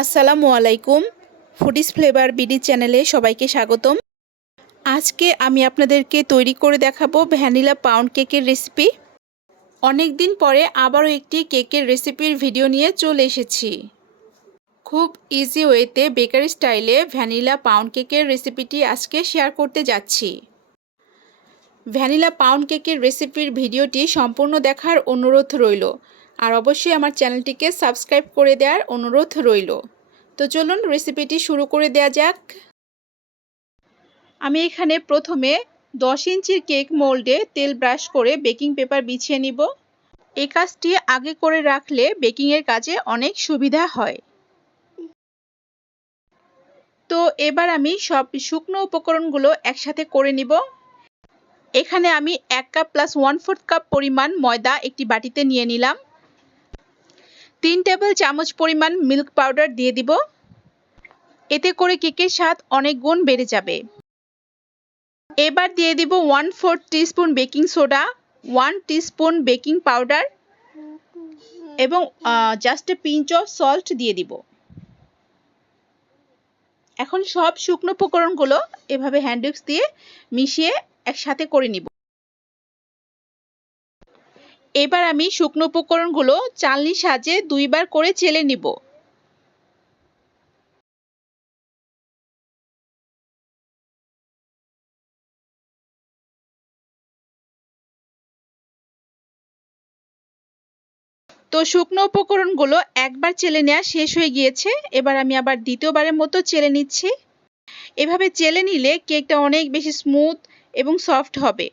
আসসালামু আলাইকুম। Foodies flavour BD চ্যানেলে সবাইকে স্বাগতম। আজকে আমি আপনাদেরকে তৈরি করে দেখাবো ভ্যানিলা পাউন্ড কেকের রেসিপি অনেক দিন পরে আবারও একটি কেকের রেসিপির ভিডিও নিয়ে চলে এসেছি। খুব ইজি ওয়েতে বেকারি স্টাইলে ভ্যানিলা পাউন্ড কেকের রেসিপিটি আজকে শেয়ার করতে যাচ্ছি। ভ্যানিলা পাউন্ড কেকের রেসিপির ভিডিওটি সম্পূর্ণ দেখার অনুরোধ রইল। আর অবশ্যই আমার চ্যানেলটিকে সাবস্ক্রাইব করে দেওয়ার অনুরোধ রইল। তো চলুন রেসিপিটি শুরু করে দেওয়া যাক। আমি এখানে প্রথমে দশ ইঞ্চির কেক মোল্ডে তেল ব্রাশ করে বেকিং পেপার বিছিয়ে নিব। এই কাজটি আগে করে রাখলে বেকিংয়ের কাজে অনেক সুবিধা হয়। তো এবার আমি সব শুকনো উপকরণগুলো একসাথে করে নিব। এখানে আমি এক cup plus one fourth cup পরিমাণ ময়দা একটি বাটিতে নিয়ে নিলাম। তিন টেবিল চামচ পরিমাণ মিল্ক পাউডার দিয়ে দিব। এতে করে কেকের স্বাদ অনেক গুণ বেড়ে যাবে। এবার দিয়ে দিব one fourth teaspoon baking soda, one teaspoon baking powder এবং just a pinch of salt দিয়ে দিব। এখন সব শুকনো উপকরণগুলো এভাবে হ্যান্ডউইক্স দিয়ে মিশিয়ে একসাথে করে নিব। এবার আমি শুকনো উপকরণগুলো চালনির সাহায্যে দুইবার করে চেলে নিব। তো শুকনো উপকরণগুলো একবার চেলে নেওয়া শেষ হয়ে গিয়েছে। এবার আমি আবার দ্বিতীয়বারের মতো চেলে নিচ্ছি। এভাবে চেলে নিলে কেকটা অনেক বেশি স্মুথ এবং সফট হবে।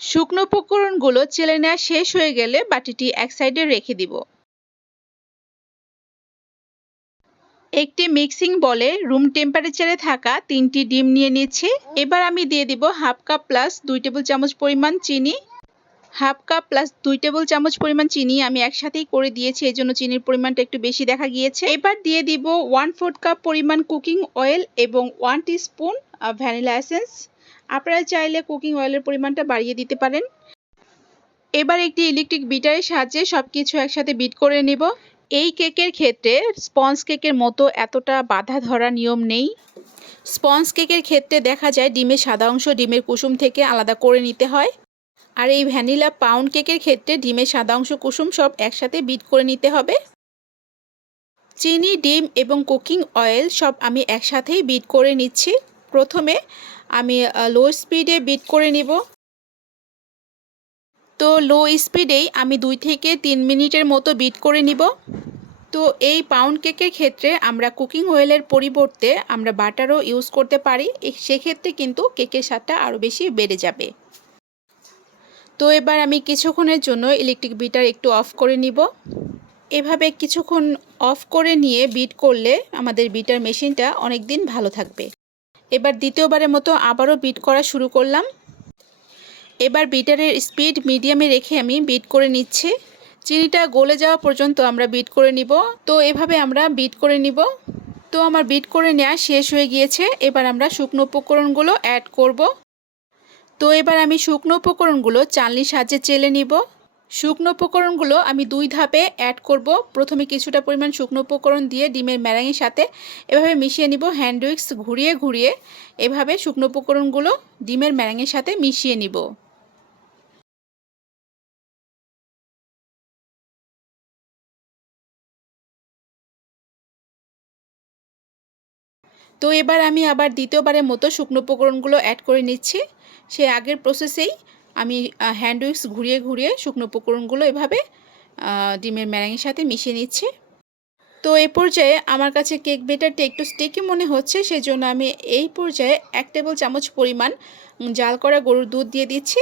শুকনো উপকরণগুলো চেলে নেওয়া শেষ হয়ে গেলে বাটিটি এক সাইডে রেখে দিব। একটি মিক্সিং বলে রুম টেম্পারেচারে থাকা তিনটি ডিম নিয়ে নিচ্ছি। এবার আমি দিয়ে দিব হাফ কাপ প্লাস দুই টেবিল চামচ পরিমাণ চিনি। হাফ কাপ প্লাস দুই টেবিল চামচ পরিমাণ চিনি আমি একসাথেই করে দিয়েছি এই জন্য চিনির পরিমাণটা একটু বেশি দেখা গিয়েছে। এবার দিয়ে দিব ওয়ান ফোর্থ কাপ পরিমাণ কুকিং অয়েল এবং ওয়ান স্পুন ভ্যানিলা এসেন্স। আপনারা চাইলে কুকিং অয়েলের পরিমাণটা বাড়িয়ে দিতে পারেন। এবার একটি ইলেকট্রিক বিটারের সাহায্যে সব কিছু একসাথে বিট করে নেব। এই কেকের ক্ষেত্রে স্পঞ্জ কেকের মতো এতটা বাধা ধরা নিয়ম নেই। স্পঞ্জ কেকের ক্ষেত্রে দেখা যায় ডিমের সাদা অংশ ডিমের কুসুম থেকে আলাদা করে নিতে হয়। আর এই ভ্যানিলা পাউন্ড কেকের ক্ষেত্রে ডিমের সাদা অংশ কুসুম সব একসাথে বিট করে নিতে হবে। চিনি, ডিম এবং কুকিং অয়েল সব আমি একসাথেই বিট করে নিচ্ছি। প্রথমে আমি লো স্পিডে বিট করে নিব। তো লো স্পিডেই আমি দুই থেকে তিন মিনিটের মতো বিট করে নিব। তো এই পাউন্ড কেকের ক্ষেত্রে আমরা কুকিং অয়েলের পরিবর্তে আমরা বাটারও ইউজ করতে পারি। সেক্ষেত্রে কিন্তু কেকের স্বাদটা আরও বেশি বেড়ে যাবে। তো এবার আমি কিছুক্ষণের জন্য ইলেকট্রিক বিটার একটু অফ করে নিব। এভাবে কিছুক্ষণ অফ করে নিয়ে বিট করলে আমাদের বিটার মেশিনটা অনেক দিন ভালো থাকবে। এবার দ্বিতীয়বারের মতো আবারও বিট করা শুরু করলাম। এবার বিটারের স্পিড মিডিয়ামে রেখে আমি বিট করে নিচ্ছি। চিনিটা গলে যাওয়া পর্যন্ত আমরা বিট করে নিব। তো এভাবে আমরা বিট করে নিব। তো আমার বিট করে নেওয়া শেষ হয়ে গিয়েছে। এবার আমরা শুকনো উপকরণগুলো অ্যাড করব। তো এবার আমি শুকনো উপকরণগুলো চালনির সাহায্যে চেলে নিব। শুকনো উপকরণগুলো আমি দুই ধাপে অ্যাড করব। প্রথমে কিছুটা পরিমাণ শুকনো উপকরণ দিয়ে ডিমের ম্যারাঙের সাথে এভাবে মিশিয়ে নিব হ্যান্ড উইক্স ঘুরিয়ে ঘুরিয়ে। এভাবে শুকনো উপকরণগুলো ডিমের ম্যারাঙের সাথে মিশিয়ে নিব। তো এবার আমি আবার দ্বিতীয়বারের মতো শুকনো উপকরণগুলো অ্যাড করে নিচ্ছি। সে আগের প্রসেসেই আমি হ্যান্ড উইক্স ঘুরিয়ে ঘুরিয়ে শুকনো উপকরণগুলো এভাবে ডিমের ম্যারাঙের সাথে মিশিয়ে নিচ্ছি। তো এই পর্যায়ে আমার কাছে কেক বেটারটা একটু স্টিকি মনে হচ্ছে, সেজন্য আমি এই পর্যায়ে এক টেবিল চামচ পরিমাণ জাল করা গরুর দুধ দিয়ে দিচ্ছি।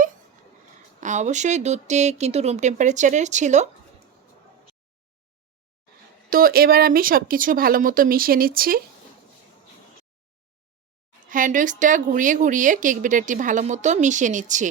অবশ্যই দুধটি কিন্তু রুম টেম্পারেচারের ছিল। তো এবার আমি সব কিছু ভালো মতো মিশিয়ে নিচ্ছি। হ্যান্ড উইক্সটা ঘুরিয়ে ঘুরিয়ে কেক বেটারটি ভালো মতো মিশিয়ে নিচ্ছি।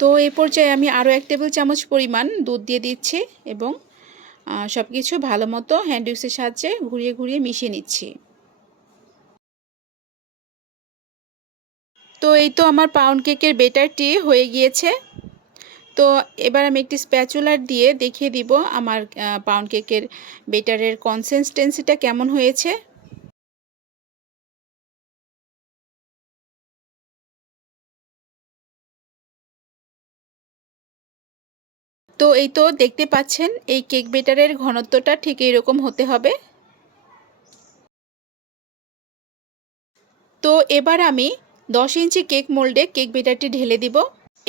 তো এই পর্যায়ে আমি আরও এক টেবিল চামচ পরিমাণ দুধ দিয়ে দিচ্ছি এবং সব কিছু ভালো মতো হ্যান্ড উইক্সের সাহায্যে ঘুরিয়ে ঘুরিয়ে মিশিয়ে নিচ্ছি। তো এই তো আমার পাউন্ড কেকের বেটারটি হয়ে গিয়েছে। তো এবার আমি একটি স্প্যাচুলার দিয়ে দেখিয়ে দিব আমার পাউন্ড কেকের বেটারের কনসিস্টেন্সিটা কেমন হয়েছে। তো এই তো দেখতে পাচ্ছেন, এই কেক বেটারের ঘনত্বটা ঠিক এরকম হতে হবে। তো এবার আমি দশ ইঞ্চি কেক মোল্ডে কেক বেটারটি ঢেলে দিব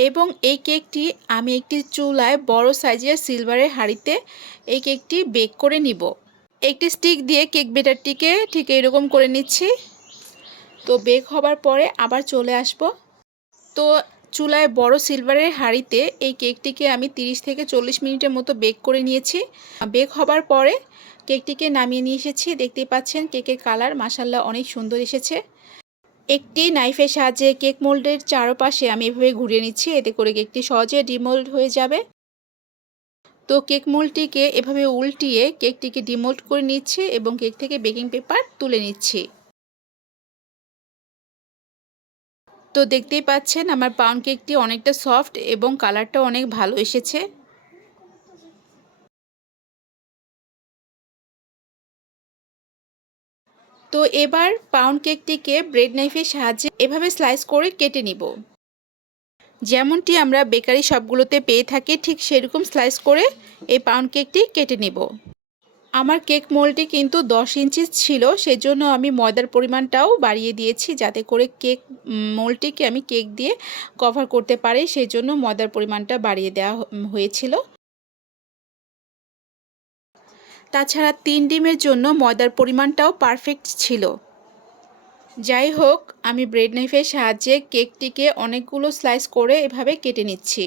এবং এই কেকটি আমি একটি চুলায় বড় সাইজের সিলভারের হাঁড়িতে এই কেকটি বেক করে নিব। একটি স্টিক দিয়ে কেক বেটারটিকে ঠিক এরকম করে নিচ্ছি। তো বেক হবার পরে আবার চলে আসব। তো চুলায় বড় সিলভারের হাঁড়িতে এই কেকটিকে আমি 30 থেকে চল্লিশ মিনিটের মতো বেক করে নিয়েছি। বেক হবার পরে কেকটিকে নামিয়ে নিয়ে এসেছি। দেখতেই পাচ্ছেন কেকের কালার মাসাল্লাহ অনেক সুন্দর এসেছে। একটি নাইফের সাহায্যে কেক মোল্ডের চারপাশে আমি এভাবে ঘুরিয়ে নিচ্ছি। এতে করে কেকটি সহজে ডিমোল্ড হয়ে যাবে। তো কেক মোল্ডটিকে এভাবে উল্টিয়ে কেকটিকে ডিমোল্ড করে নিচ্ছি এবং কেক থেকে বেকিং পেপার তুলে নিচ্ছি। তো দেখতেই পাচ্ছেন আমার পাউন্ড কেকটি অনেকটা সফট এবং কালারটা অনেক ভালো এসেছে। তো এবার পাউন্ড কেকটিকে ব্রেড নাইফের সাহায্যে এভাবে স্লাইস করে কেটে নিব। যেমনটি আমরা বেকারি সবগুলোতে পেয়ে থাকি, ঠিক সেরকম স্লাইস করে এই পাউন্ড কেকটি কেটে নেব। আমার কেক মোলটি কিন্তু দশ ইঞ্চি ছিল, সেজন্য আমি ময়দার পরিমাণটাও বাড়িয়ে দিয়েছি যাতে করে কেক মোলটিকে আমি কেক দিয়ে কভার করতে পারি সেই জন্য ময়দার পরিমাণটা বাড়িয়ে দেওয়া হয়েছিল। তাছাড়া তিন ডিমের জন্য ময়দার পরিমাণটাও পারফেক্ট ছিল। যাই হোক, আমি ব্রেড নাইফের সাহায্যে কেকটিকে অনেকগুলো স্লাইস করে এভাবে কেটে নিচ্ছি।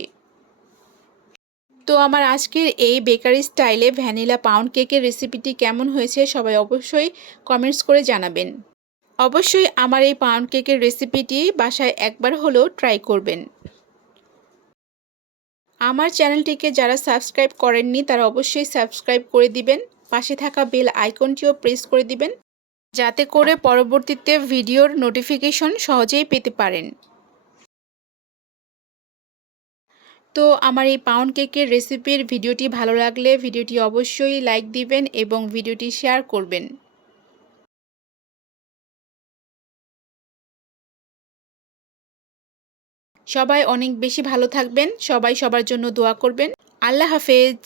তো আমার আজকের এই বেকারি স্টাইলে ভ্যানিলা পাউন্ড কেকের রেসিপিটি কেমন হয়েছে সবাই অবশ্যই কমেন্টস করে জানাবেন। অবশ্যই আমার এই পাউন্ড কেকের রেসিপিটি বাসায় একবার হলেও ট্রাই করবেন। আমার চ্যানেলটিকে যারা সাবস্ক্রাইব করেননি তারা অবশ্যই সাবস্ক্রাইব করে দিবেন, পাশে থাকা বেল আইকনটিও প্রেস করে দিবেন, যাতে করে পরবর্তীতে ভিডিওর নোটিফিকেশন সহজেই পেতে পারেন। তো আমার এই পাউন্ড কেকের রেসিপির ভিডিওটি ভালো লাগলে ভিডিওটি অবশ্যই লাইক দিবেন এবং ভিডিওটি শেয়ার করবেন। সবাই অনেক বেশি ভালো থাকবেন, সবাই সবার জন্য দোয়া করবেন। আল্লাহ হাফেজ।